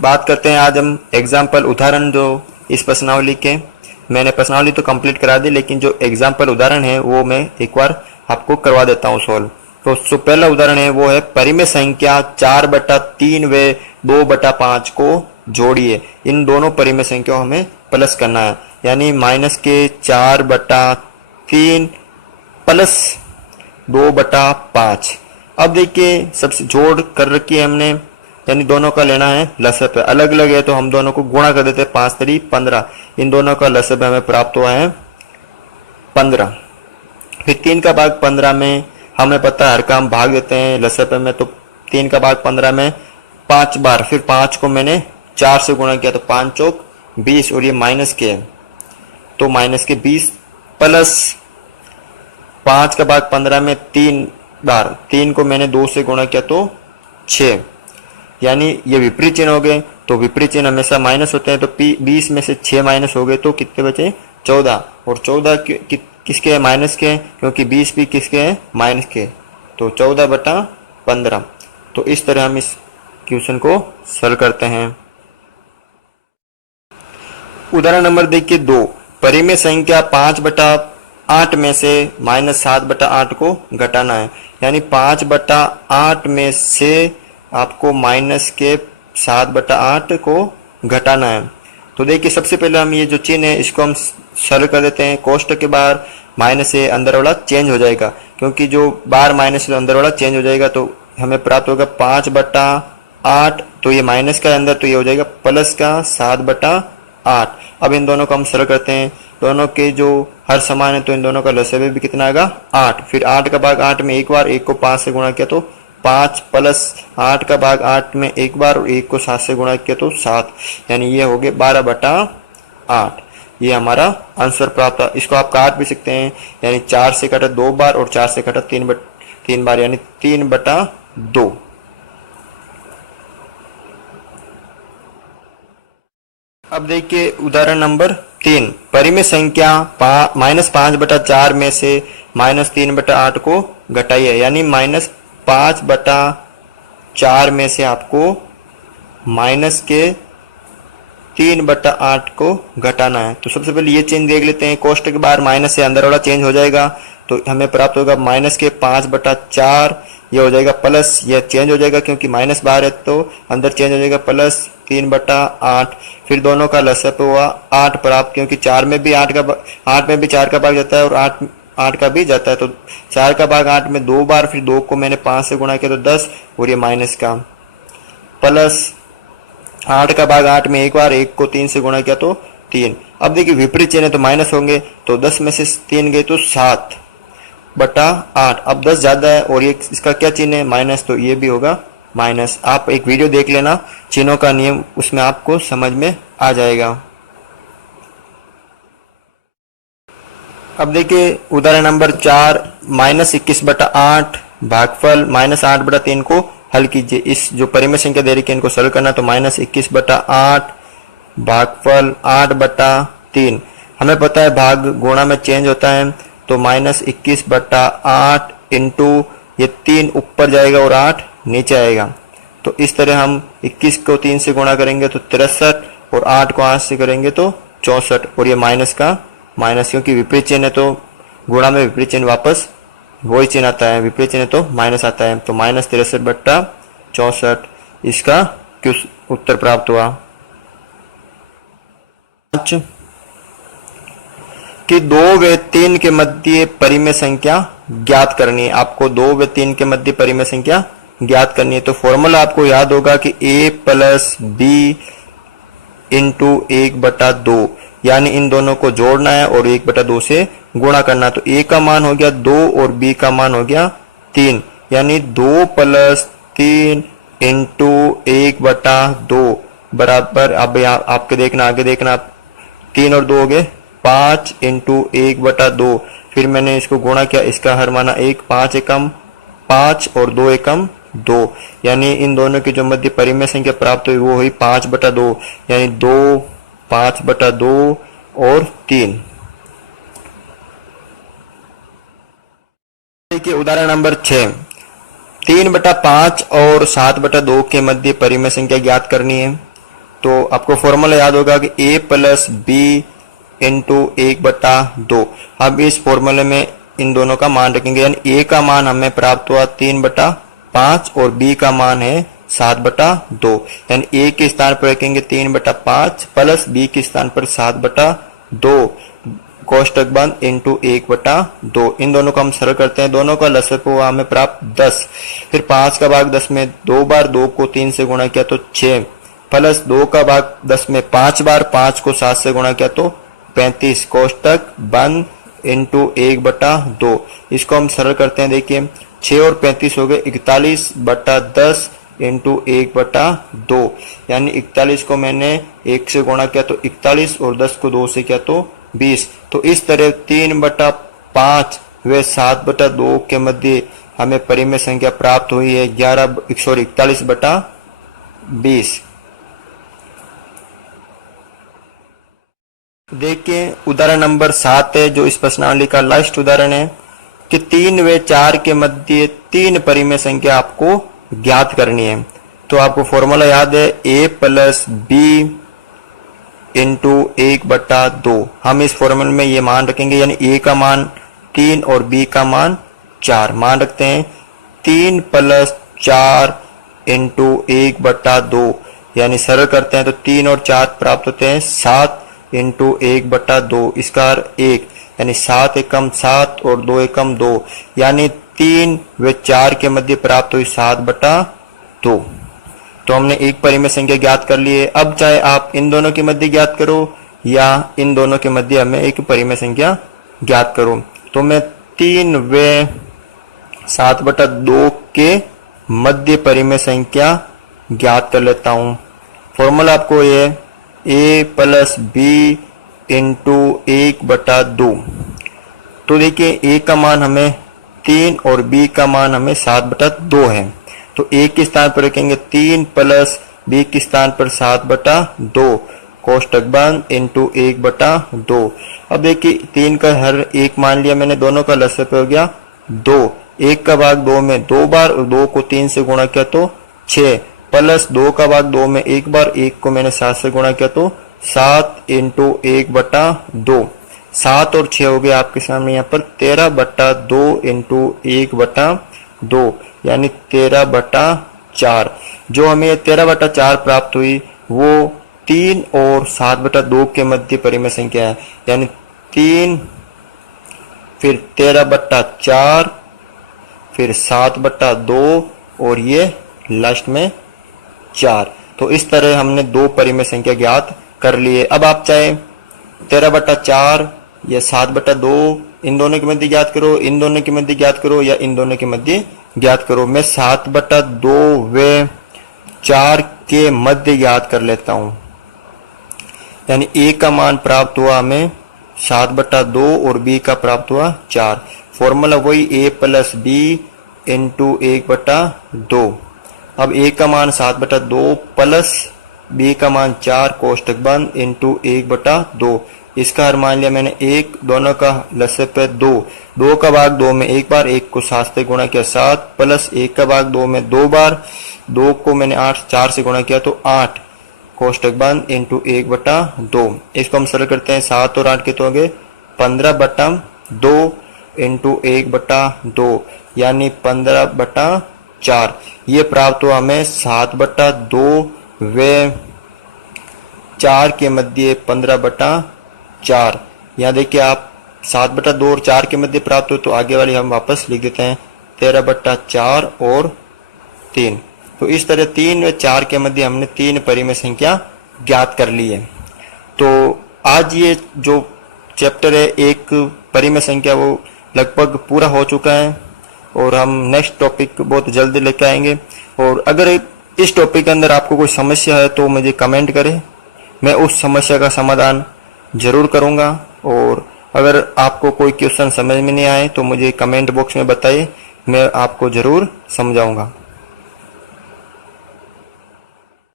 बात करते हैं आज हम एग्जाम्पल उदाहरण जो इस प्रश्नावली के। मैंने प्रश्नावली तो कंप्लीट करा दी, लेकिन जो एग्जाम्पल उदाहरण है वो मैं एक बार आपको करवा देता हूँ सॉल्व। तो जो पहला उदाहरण है वो है परिमेय संख्या 4/3 व 2/5 को जोड़िए। इन दोनों परिमेय संख्या हमें प्लस करना है, यानी माइनस के 4/3 प्लस 2/5। अब देखिए सबसे जोड़ कर रखी है हमने, यानी दोनों का लेना है लसअ। अलग अलग है तो हम दोनों को गुणा कर देते हैं, 5 3 15। इन दोनों का लसअ हमें प्राप्त हुआ है 15। फिर 3 का भाग 15 में हमें पता है हर काम भाग देते हैं लसअ में, तो 3 का भाग 15 में 5 बार। फिर 5 को मैंने 4 से गुणा किया तो 5 चौक 20, और ये माइनस के है तो माइनस के 20 प्लस 5 का भाग 15 में 3 बार। 3 को मैंने 2 से गुणा किया तो 6, यानी ये विपरीत चिन्ह हो गए। तो विपरीत चिन्ह हमेशा माइनस होते हैं, तो 20 में से 6 माइनस हो गए तो कितने बचे 14। और 14 किसके है माइनस के, क्योंकि 20 भी किसके है माइनस के, तो 14/15। तो इस तरह हम इस क्वेश्चन को सॉल्व करते हैं। उदाहरण नंबर देखिए 2। परिमेय संख्या 5/8 में से -7/8 को घटाना है, यानी 5/8 में से आपको माइनस के 7/8 को घटाना है। तो देखिए सबसे पहले हम ये जो चिन्ह है इसको हम सरल कर देते हैं। कोष्टक के बाहर माइनस से अंदर वाला चेंज हो जाएगा, क्योंकि जो बाहर माइनस से अंदर वाला चेंज हो जाएगा, तो हमें प्राप्त होगा 5/8। तो ये माइनस का अंदर तो ये हो जाएगा प्लस का 7/8। अब इन दोनों को हम सरल करते हैं, दोनों के जो हर समान है तो इन दोनों का लसअ भी कितना आएगा 8। फिर 8 का भाग 8 में एक बार, 1 को 5 से गुणा किया तो 5 प्लस 8 का भाग 8 में एक बार और 1 को 7 से गुणा किया तो 7, यानी ये हो गए 12/8। ये हमारा आंसर प्राप्त हुआ। इसको आप काट भी सकते हैं, यानी 4 से कटा 2 बार और 4 से कटा 3 बार, यानी 3/2। अब देखिए उदाहरण नंबर 3। परिमेय संख्या -5/4 में से -3/8 को घटाइए, यानी -5/4 में से आपको माइनस के 3/8 को घटाना है। तो सबसे पहले ये चेंज देख लेते हैं। कोष्टक के बाहर माइनस से अंदर वाला चेंज हो जाएगा, तो हमें प्राप्त होगा माइनस के 5/4। ये हो जाएगा प्लस, ये चेंज हो जाएगा क्योंकि माइनस बाहर है तो अंदर चेंज हो जाएगा प्लस 3/8। फिर दोनों का लसअ हुआ 8 प्राप्त, क्योंकि 4 में भी 8 में भी 4 का भाग जाता है और 8 का भी जाता है, तो 4 का भाग 8 में 2 बार। फिर 2 को मैंने 5 से गुणा किया तो 10, और ये माइनस का प्लस 8 का भाग 8 में एक बार, 1 को 3 से गुणा किया तो 3। अब देखिए विपरीत चिन्ह है तो माइनस होंगे, तो 10 में से 3 गए तो 7/8। अब 10 ज्यादा है और ये इसका क्या चिन्ह है माइनस, तो ये भी होगा माइनस। आप एक वीडियो देख लेना चिन्हों का नियम, उसमें आपको समझ में आ जाएगा। अब देखिए उदाहरण नंबर 4। -21/8 भागफल -8/3 को हल कीजिए। इस जो परिमेय संख्या दे रही है इनको सरल करना, तो -21/8 भागफल 8/3। हमें पता है भाग गुणा में चेंज होता है, तो -21/8 इंटू ये 3 ऊपर जाएगा और 8 नीचे आएगा। तो इस तरह हम 21 को 3 से गुणा करेंगे तो 63, और 8 को 8 से करेंगे तो 64, और ये माइनस का माइनस, क्योंकि विपरीत चिन्ह है तो गुणा में विपरीत चिन्ह वापस वही चिन्ह आता है, विपरीत चिन्ह तो माइनस आता है। तो -63/64 इसका उत्तर प्राप्त हुआ। कि 2 व 3 के मध्य परिमेय संख्या ज्ञात करनी है। आपको 2 व 3 के मध्य परिमेय संख्या ज्ञात करनी है, तो फॉर्मूला आपको याद होगा कि a + b × 1/2, यानी इन दोनों को जोड़ना है और 1/2 से गुणा करना। तो a का मान हो गया 2 और b का मान हो गया 3, यानी 2 + 3 × 1/2 बराबर, अब आपके देखना आगे देखना, 3 और 2 हो गए 5 × 1/2। फिर मैंने इसको गुणा किया, इसका हर माना 1, 5 एकम 5 और 2 एकम 2, यानी इन दोनों की जो मध्य परिमेय संख्या प्राप्त हुई वो हुई 5/2, यानी 2, 5/2 और 3। देखिए उदाहरण नंबर 6। 3/5 और 7/2 के मध्य परिमेय संख्या ज्ञात करनी है। तो आपको फॉर्मूला याद होगा कि a प्लस बी इंटू 1/2। अब इस फॉर्मूले में इन दोनों का मान रखेंगे, यानी a का मान हमें प्राप्त हुआ 3/5 और b का मान है 7/2। यानी a के स्थान पर रखेंगे 3/5 प्लस b के स्थान पर 7/2 कोष्टक बंद इंटू 1/2। इन दोनों को हम सरल करते हैं, दोनों का लसक हुआ हमें प्राप्त 10। फिर 5 का भाग 10 में 2 बार, 2 को 3 से गुणा किया तो 6, प्लस 2 का भाग 10 में 5 बार, 5 को 7 से गुणा किया तो 35 कोष्टक बंद इंटू 1/2। इसको हम सरल करते हैं, देखिए 6 और 35 हो गए 41/10 इंटू 1/2। यानी 41 को मैंने 1 से गुणा किया तो 41 और 10 को 2 से किया तो 20। तो इस तरह 3/5 व 7/2 के मध्य हमें परिमेय संख्या प्राप्त हुई है 41/20। देखिए उदाहरण नंबर 7 है जो इस प्रश्नावली का लास्ट उदाहरण है कि 3 व 4 के मध्य 3 परिमेय संख्या आपको ज्ञात करनी है। तो आपको फॉर्मूला याद है a प्लस बी इंटू 1/2। हम इस फॉर्मूले में ये मान रखेंगे, यानी a का मान 3 और b का मान 4 मान रखते हैं। 3 प्लस 4 इंटू 1/2, यानी सरल करते हैं तो 3 और 4 प्राप्त होते हैं 7 इंटू 1/2। इसका 1 यानी 7 एकम 7 और 2 एकम 2, यानी 3 व 4 के मध्य प्राप्त हुई 7/2। तो हमने एक परिमेय संख्या ज्ञात कर ली है। अब चाहे आप इन दोनों के मध्य ज्ञात करो या इन दोनों के मध्य हमें एक परिमेय संख्या ज्ञात करो। तो मैं 3 व 7/2 के मध्य परिमेय संख्या ज्ञात कर लेता हूं। फॉर्मूला आपको ये a प्लस बी इंटू 1/2। तो देखिए a का मान हमें 3 और b का मान हमें 7/2 है। तो a के स्थान पर रखेंगे 3 प्लस b के स्थान पर 7/2 कोष्टक बंद इंटू 1/2। अब देखिए 3 का हर एक मान लिया मैंने, दोनों का लसक हो गया 2। 1 का भाग 2 में 2 बार और 2 को 3 से गुणा किया तो 6, प्लस 2 का भाग 2 में 1 बार, 1 को मैंने 7 से गुणा किया तो 7 इंटू 1/2। 7 और 6 हो गए आपके सामने यहाँ पर 13/2 इंटू 1/2, यानी 13/4। जो हमें 13/4 प्राप्त हुई वो 3 और 7/2 के मध्य परिमेय संख्या है, यानी 3 फिर 13/4 फिर 7/2 और ये लास्ट में 4। तो इस तरह हमने 2 परिमेय संख्या ज्ञात कर लिए। अब आप चाहे 13/4 या 7/2 इन दोनों के मध्य ज्ञात करो, इन दोनों के मध्य ज्ञात करो या इन दोनों के मध्य ज्ञात करो। मैं 7/2 व 4 के मध्य ज्ञात कर लेता हूं, यानी a का मान प्राप्त हुआ हमें 7/2 और b का प्राप्त हुआ 4। फॉर्मूला वही a प्लस बी इंटू 1/2। अब a का मान 7/2 प्लस b का मान 4 कोष्टक बंद इंटू 1/2। इसका हर मान लिया मैंने 1, दोनों का लसक पे 2। 2 का भाग 2 में 1 बार, 1 को 7 से गुणा किया 7, प्लस 1 का भाग 2 में 2 बार, 2 को मैंने 4 से गुणा किया तो 8 कोष्टक बंद इंटू 1/2। इसको हम सरल करते हैं, 7 और 8 के तो हो गए 15/2 इंटू 1/2, यानी 15/4। ये प्राप्त हुआ हमें 7/2 व 4 के मध्य 15/4। यहाँ देखिए आप 7/2 और 4 के मध्य प्राप्त हो, तो आगे वाली हम वापस लिख देते हैं 13/4 और 3। तो इस तरह 3 व 4 के मध्य हमने 3 परिमेय संख्या ज्ञात कर ली है। तो आज ये जो चैप्टर है एक परिमेय संख्या वो लगभग पूरा हो चुका है और हम नेक्स्ट टॉपिक बहुत जल्दी लेकर आएंगे। और अगर इस टॉपिक के अंदर आपको कोई समस्या है तो मुझे कमेंट करें, मैं उस समस्या का समाधान जरूर करूंगा। और अगर आपको कोई क्वेश्चन समझ में नहीं आए तो मुझे कमेंट बॉक्स में बताइए, मैं आपको जरूर समझाऊंगा।